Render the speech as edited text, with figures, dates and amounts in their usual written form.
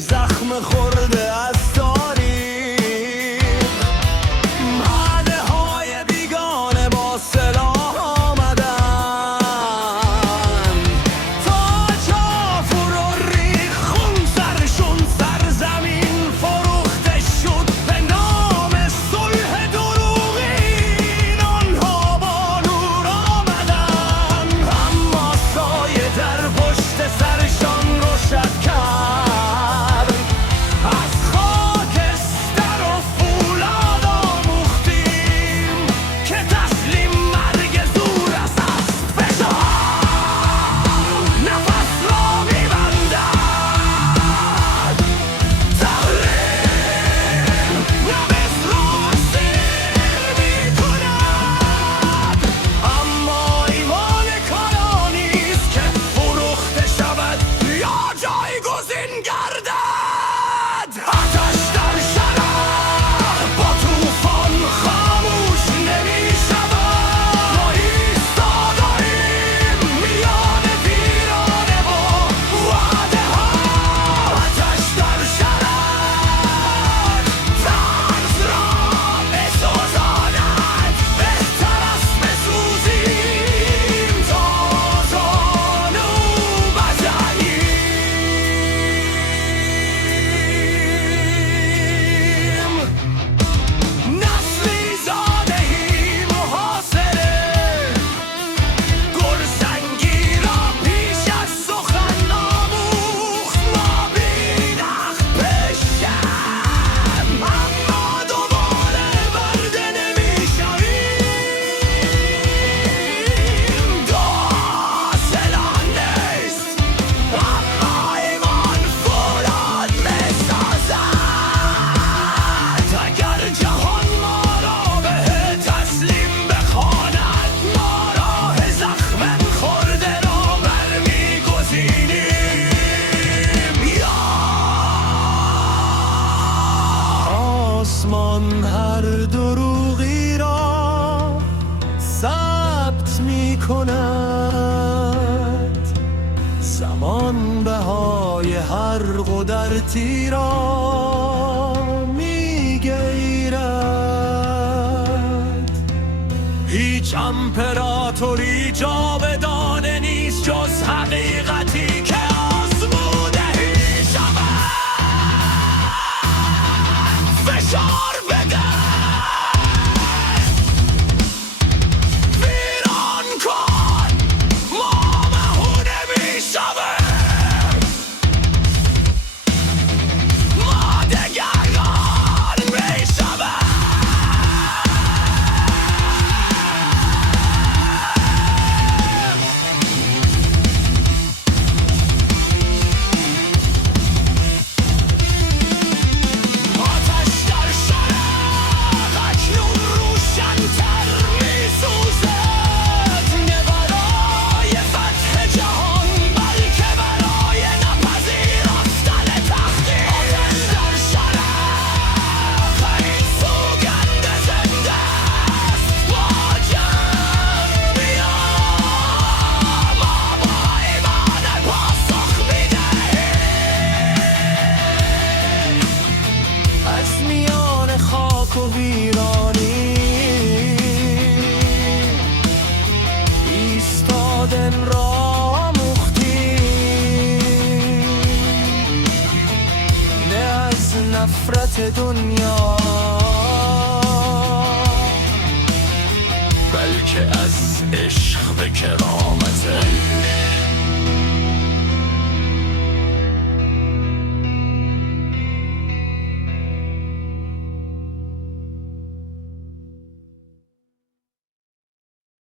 زخم خورده از تاریخ، مهده های بیگانه با سلاح آمدن تا جا فرو ریخ خون سرشون، سرزمین فروخته شد به نام صلح دروغین. آنها با نور آمدن اما سایه در پشت سرشان روشن کرد. از خاکستر و فولاد آموختیم که تسلیم مرگ زور است. از فشار نفس را می‌بندد، تحریم نبض را سیر می‌کند. اما ایمان کلانی است که فروخته شود یا جایگزین گردد. آتش در شرق با طوفان خاموش نمی‌شود. ما ایستاده‌ایم میان ویرانه و وعده‌ها. آتش در شرق طرز را بسوزاند. بهتر است بسوزیم تا زانو بزنیم. نسلی زاده‌ایم محاصره، گرسنگی را پیش از سخن آموخت. ما بی‌نقد بشیم اما دوباره برده نمی‌شویم. دعا سلاح نیست اما ایمان فولاد می‌سازد. اگر جهان ما را به تسلیم بخواند، ما راه زخم خورده را برمی‌گزینیم. یا آسمان هر دروغی را ثبت می‌کند، زمان بهای هر قدرتی را می‌گیرد. هیچ امپراتوری جاودانه نیست جز حقیقتی که آزمودهی شود. فشار بده، ویران کن، ما مهون نمی‌شویم. ما دگرگان می‌شویم. آتش در شرق اکنون روشن‌تر می‌سوزد، نه برای فتح جهان بلکه برای نپذیرفتن تختی. آتش در شرق این سوگند زنده است. با جنگ بیا، ما با ایمان پاسخ می‌دهیم. از میان خاک و ویرانی ایستادن را مختیم، نه از نفرت دنیا بلکه از عشق به کرامت